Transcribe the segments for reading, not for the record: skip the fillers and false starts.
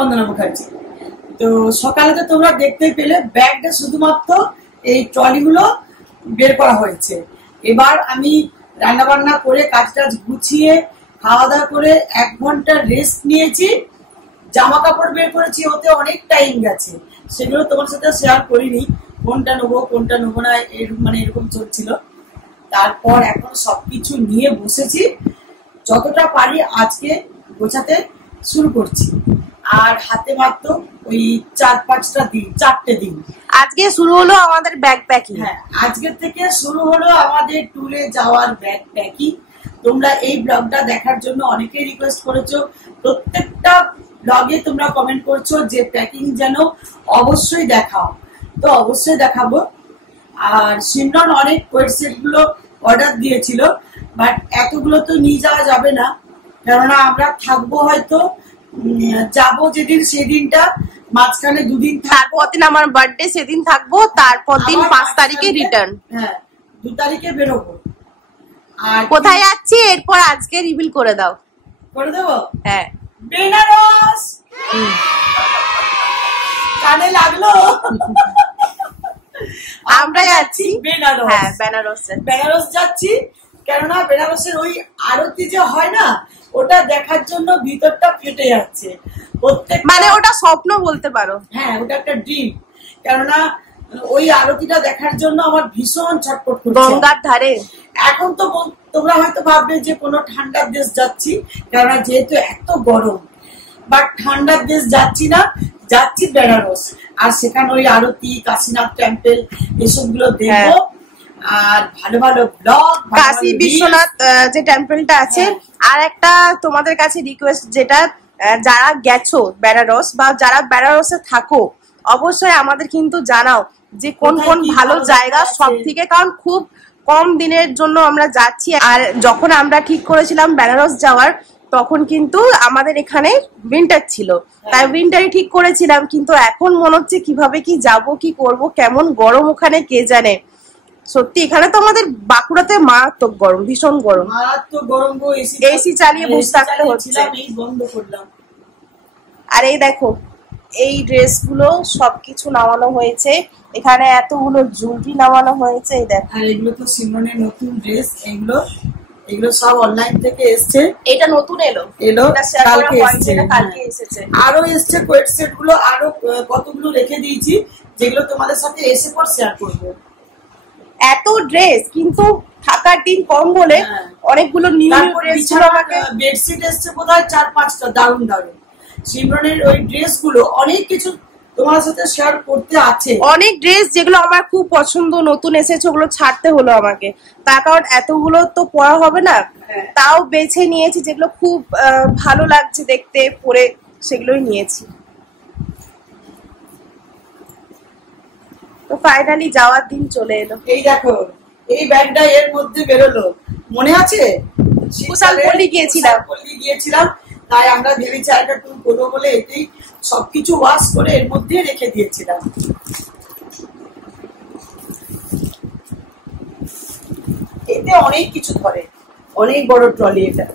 বন্দনা মুখার্জি। তো সকালে তো তোমরা দেখতে পেলে ব্যাগটা শুধুমাত্র এই ট্রলিগুলো বের করা হয়েছে। এবার আমি রান্না বান্না করে কাজ টাজ গুছিয়ে খাওয়া দাওয়া করে 1 ঘন্টা রেস্ট নিয়েছি। জামা কাপড় বের করেছি, ওতে অনেক টাইম গেছে, সেগুলো তোমার সাথে শেয়ার করিনি, কোনটা নেবো না এরকম চলছিল। তারপর এখন সবকিছু নিয়ে বসেছি, যতটা পারি আজকে গোছাতে শুরু করছি। আর হাতে মাত্র ওই 4-5টা দিন। আজকে শুরু হলো আমাদের ব্যাগ প্যাকিং। হ্যাঁ, আজকের থেকে শুরু হলো আমাদের ট্যুরে যাওয়ার ব্যাগ প্যাকিং। তোমরা এই ব্লগটা দেখার জন্য অনেকেই রিকোয়েস্ট করেছো, প্রত্যেকটা ব্লগে তোমরা কমেন্ট করছো যে প্যাকিং যেন অবশ্যই দেখাও, তো অবশ্যই দেখাবো। আর সিমরন অনেক কোয়েটসেট গুলো অর্ডার দিয়েছিল, বাট এতগুলো তো নিয়ে যাওয়া যাবে না, কেননা আমরা থাকবো হয়তো যাবো যেদিন সেদিনটা মাঝখানে 2 দিন থাকবো। দিন আমার বার্থডে, সেদিন থাকবো, তারপর দিন 5 তারিখে রিটার্ন। হ্যাঁ, 2 তারিখে বেরোবো। আর কোথায় যাচ্ছি এরপর আজকে রিভিল করে দাও। করে দেবো? হ্যাঁ, বেনারস। কানে লাগলো? আমরা যাচ্ছি বেনারস। হ্যাঁ, বেনারস যাচ্ছি, কেননা বেনারসের ওই আরতি যে হয় না, ওটা দেখার জন্য ভিতরটা ফেটে যাচ্ছে। মানে ওটা স্বপ্ন বলতে পারো। হ্যাঁ, ওটা একটা ড্রিম, কেননা ওই আরতিটা দেখার জন্য আমার ভীষণ ছটফট করছে। গঙ্গার ধারে। এখন তো তোমরা হয়তো ভাববে যে কোনো ঠান্ডার দেশ যাচ্ছি, কেননা যেহেতু এত গরম, বাট ঠান্ডার দেশ যাচ্ছি না, যাচ্ছি বেনারস। আর সেখানে ওই আরতি, কাশীনাথ টেম্পল এসব গুলো দেখবো। আর ভালো ভালো ব্লগ, কাশী বিশ্বনাথ যে টেম্পলটা আছে। আর একটা তোমাদের কাছে রিকোয়েস্ট, যেটা যারা গেছো বেনারস বা যারা বেনারসে থাকো, অবশ্যই আমাদের কিন্তু জানাও যে কোন কোন ভালো জায়গা সব থেকে, কারণ খুব কম দিনের জন্য আমরা যাচ্ছি। আর যখন আমরা ঠিক করেছিলাম বেনারস যাওয়ার, তখন কিন্তু আমাদের এখানে উইন্টার ছিল, তাই উইন্টারে ঠিক করেছিলাম। কিন্তু এখন মনে হচ্ছে কিভাবে কি যাব, কি করব, কেমন গরম ওখানে কে জানে। সত্যি এখানে তো আমাদের বাঁকুড়াতে মারাত্মক গরম, ভীষণ গরম, মারাত্মক গরম। এসি চালিয়ে বসে থাকতে হচ্ছে। বন্ধ করলাম। আর এই দেখো, এই ড্রেস গুলো সবকিছু নামানো হয়েছে, এখানে এতগুলো জুয়েলারি নামানো হয়েছে। এই দেখো, আর এগুলো তো সিমরনের নতুন ড্রেস, এগুলো সব অনলাইন থেকে এসছে। এটা নতুন এলো কালকে এসেছে। আরো এসছে কোয়েট সেট গুলো, আরো কতগুলো রেখে দিয়েছি, যেগুলো তোমাদের সাথে এসে পর শেয়ার করবো। এত ড্রেস কিন্তু থাকার দিন কম বলে অনেকগুলো নিউ ড্রেস ছিল। আমাকে বেডশিট এসছে বোধহয় 4-5টা, দারুণ দারুণ। সিমরনের ওই ড্রেস গুলো অনেক কিছু তোমার সাথে শেয়ার করতে আছে। অনেক ড্রেস যেগুলো আমার খুব পছন্দ নতুন এসেছে, ওগুলো ছাড়তে হলো আমাকে, তার কারণ এতগুলো তো পরা হবে না। তাও বেছে নিয়েছি যেগুলো খুব ভালো লাগছে দেখতে, পরে সেগুলোই নিয়েছি। তো ফাইনালি যাওয়ার দিন চলে এলো। এই দেখো, এই ব্যাগটা এর মধ্যে বেরোলো, মনে আছে? কুশালপল্লী গিয়েছিলাম, তাই আমরা ভেবেছি একটা ট্যুর করবো বলে এতেই সবকিছু ওয়াশ করে এর মধ্যে রেখে দিয়েছিলাম। এতে অনেক কিছু ধরে, অনেক বড় ট্রলি এটা।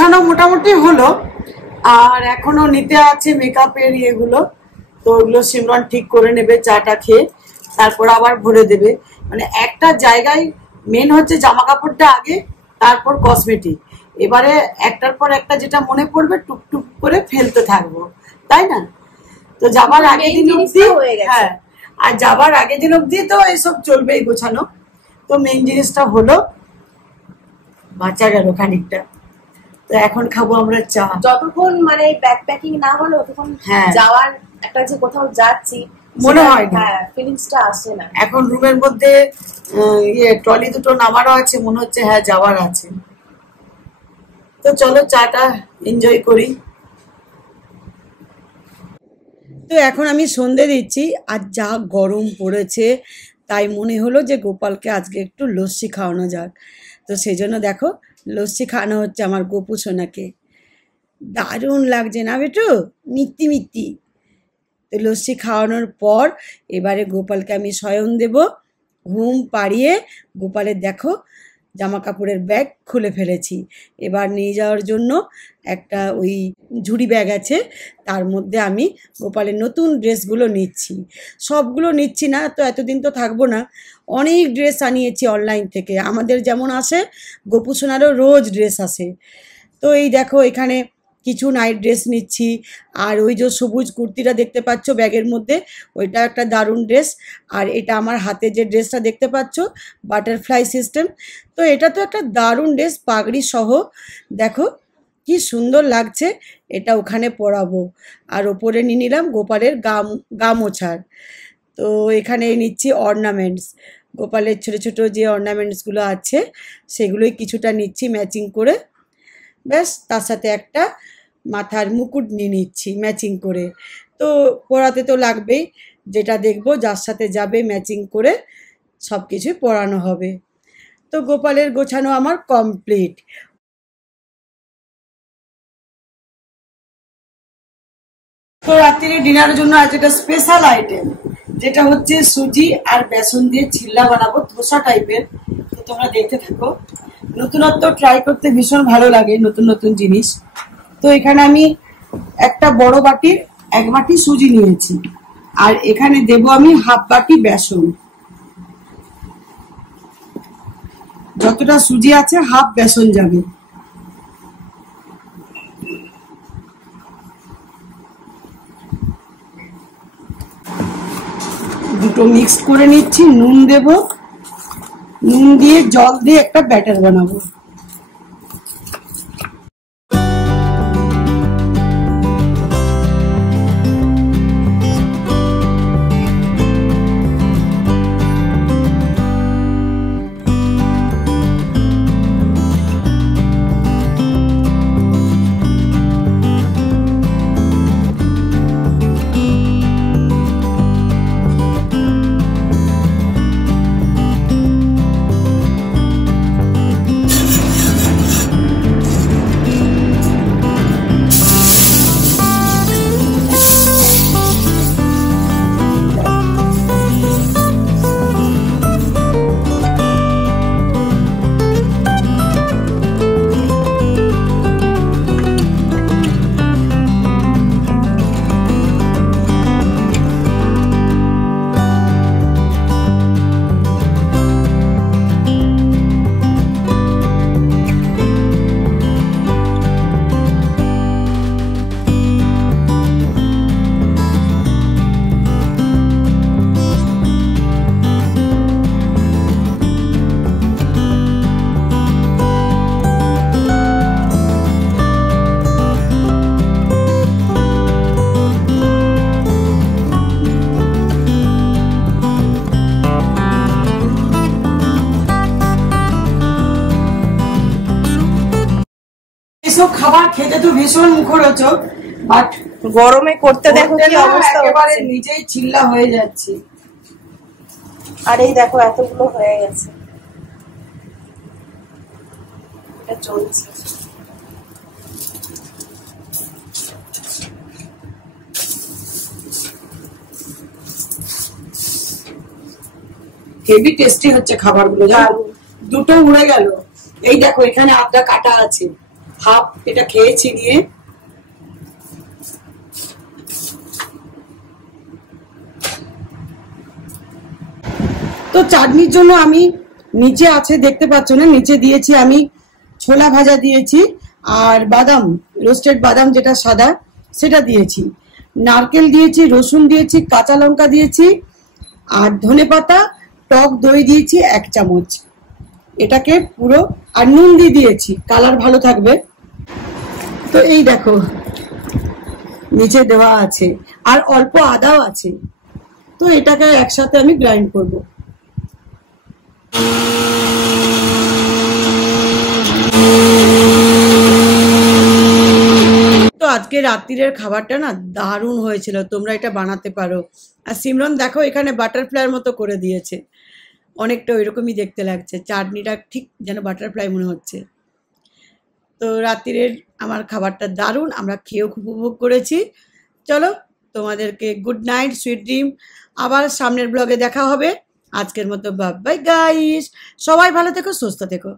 গোছানো মোটামুটি হলো, আর এখনো নিতে আছে মেকআপের ইয়েগুলো। তো ওগুলো সিমরন ঠিক করে নেবে চাটা খেয়ে, তারপর আবার ভরে দেবে। মানে একটা জায়গায় মেন হচ্ছে জামা কাপড়টা আগে, তারপর কসমেটিক। এবারে একটার পর একটা যেটা মনে পড়বে টুকটুক করে ফেলতে থাকবো, তাই না? তো যাবার আগে দিন অব্দি, হ্যাঁ, আর যাবার আগে দিন অব্দি তো এইসব চলবেই গোছানো। তো মেইন জিনিসটা হলো, বাঁচা গেল খানিকটা। তো এখন খাবো আমরা চা। যতক্ষণ মানে ব্যাকপ্যাকিং না হলো ততক্ষণ যাওয়ার একটা যে কোথাও যাচ্ছি মনে হয় না, ফিলিংসটা আসে না। এখন রুমের মধ্যে ট্রলি দুটো নামারও আছে, মনে হচ্ছে হ্যাঁ যাওয়ার আছে। তো চলো চাটা এনজয় করি। তো এখন আমি সন্ধে দিচ্ছি, আর যা গরম পড়েছে তাই মনে হলো যে গোপালকে আজকে একটু লস্যি খাওয়ানো যাক। তো সেই জন্য দেখো লস্যি খাওয়ানো হচ্ছে আমার গোপু সোনাকে। দারুণ লাগছে না বেটু? মিত্তি মিত্তি। তো লস্যি খাওয়ানোর পর এবারে গোপালকে আমি শয়ন দেব। ঘুম পাড়িয়ে গোপালের দেখো জামা কাপড়ের ব্যাগ খুলে ফেলেছি। এবার নিয়ে যাওয়ার জন্য একটা ওই ঝুড়ি ব্যাগ আছে, তার মধ্যে আমি গোপালের নতুন ড্রেসগুলো নিচ্ছি। সবগুলো নিচ্ছি না, তো এতদিন তো থাকবো না। অনেক ড্রেস আনিয়েছি অনলাইন থেকে, আমাদের যেমন আসে গোপু সোনারও রোজ ড্রেস আসে। তো এই দেখো এখানে কিছু নাইট ড্রেস নিচ্ছি, আর ওই যে সবুজ কুর্তিটা দেখতে পাচ্ছ ব্যাগের মধ্যে, ওইটা একটা দারুণ ড্রেস। আর এটা আমার হাতে যে ড্রেসটা দেখতে পাচ্ছ বাটারফ্লাই সিস্টেম, তো এটা তো একটা দারুণ ড্রেস, পাগড়ি সহ। দেখো কি সুন্দর লাগছে, এটা ওখানে পরাবো। আর ওপরে নিয়ে নিলাম গোপালের গা মোছার। তো এখানে নিচ্ছি অর্নামেন্টস, গোপালের ছোটো ছোটো যে অর্নামেন্টসগুলো আছে সেগুলোই কিছুটা নিচ্ছি ম্যাচিং করে। ব্যাস, তার সাথে একটা মাথার মুকুট নিয়ে নিচ্ছি ম্যাচিং করে। তো পরাতে তো লাগবেই, যেটা দেখবো যার সাথে যাবে ম্যাচিং করে সব কিছুই পরানো হবে। তো গোপালের গোছানো আমার কমপ্লিট। তো রাত্রিরে ডিনারের জন্য আজ একটা স্পেশাল আইটেম, যেটা হচ্ছে সুজি আর বেসন দিয়ে চিল্লা বানাবো, ধোসা টাইপের। তো তোমরা দেখতে থাকো, নতুনত্ব ট্রাই করতে ভীষণ ভালো লাগে, নতুন নতুন জিনিস। তো এখানে আমি একটা বড় বাটির 1 বাটি সুজি নিয়েছি, আর এখানে দেব আমি হাফ বাটি বেসন। যতটা সুজি আছে হাফ বেসন যাবে। দুটো মিক্স করে নিচ্ছি, নুন দেব, নুন দিয়ে জল দিয়ে একটা ব্যাটার বানাবো। এসব খাবার খেতে তো ভীষণ মুখরোচক, বাট গরমে করতে দেখো কি অবস্থা, একেবারে নিজেই চিল্লা হয়ে যাচ্ছে। আর এই দেখো এতগুলো হয়ে গেছে, এটা চলছে। হেভি টেস্টি হচ্ছে খাবারগুলো, জানো? দুটো উড়ে গেল। এই দেখো এখানে আদা কাটা আছে, হাফ এটা খেয়েছি গিয়ে। তো চাটনির জন্য আমি নিচে আছে দেখতে পাচ্ছ না, নিচে দিয়েছি আমি ছোলা ভাজা দিয়েছি, আর বাদাম, রোস্টেড বাদাম যেটা সাদা সেটা দিয়েছি, নারকেল দিয়েছি, রসুন দিয়েছি, কাঁচা লঙ্কা দিয়েছি, আর ধনেপাতা, টক দই দিয়েছি 1 চামচ। এটাকে পুরো, আর নুন দিয়ে দিয়েছি, কালার ভালো থাকবে। তো এই দেখো নিচে দেওয়া আছে, আর অল্প আদাও আছে। তো এটাকে একসাথে আমি গ্রাইন্ড করব। তো আজকে রাত্রিরের খাবারটা না দারুণ হয়েছিল, তোমরা এটা বানাতে পারো। আর সিমরন দেখো এখানে বাটারফ্লাইয়ের মতো করে দিয়েছে, অনেকটা ওইরকমই দেখতে লাগছে, চাটনিটা ঠিক যেন বাটারফ্লাই মনে হচ্ছে। তো রাত্রিরের আমার খাবারটা দারুণ, আমরা খেয়েও খুব উপভোগ করেছি। চলো তোমাদেরকে গুড নাইট, সুইট ড্রিম। আবার সামনের ব্লগে দেখা হবে। আজকের মতো বাই বাই গাইস, সবাই ভালো থেকো, সুস্থ থেকো।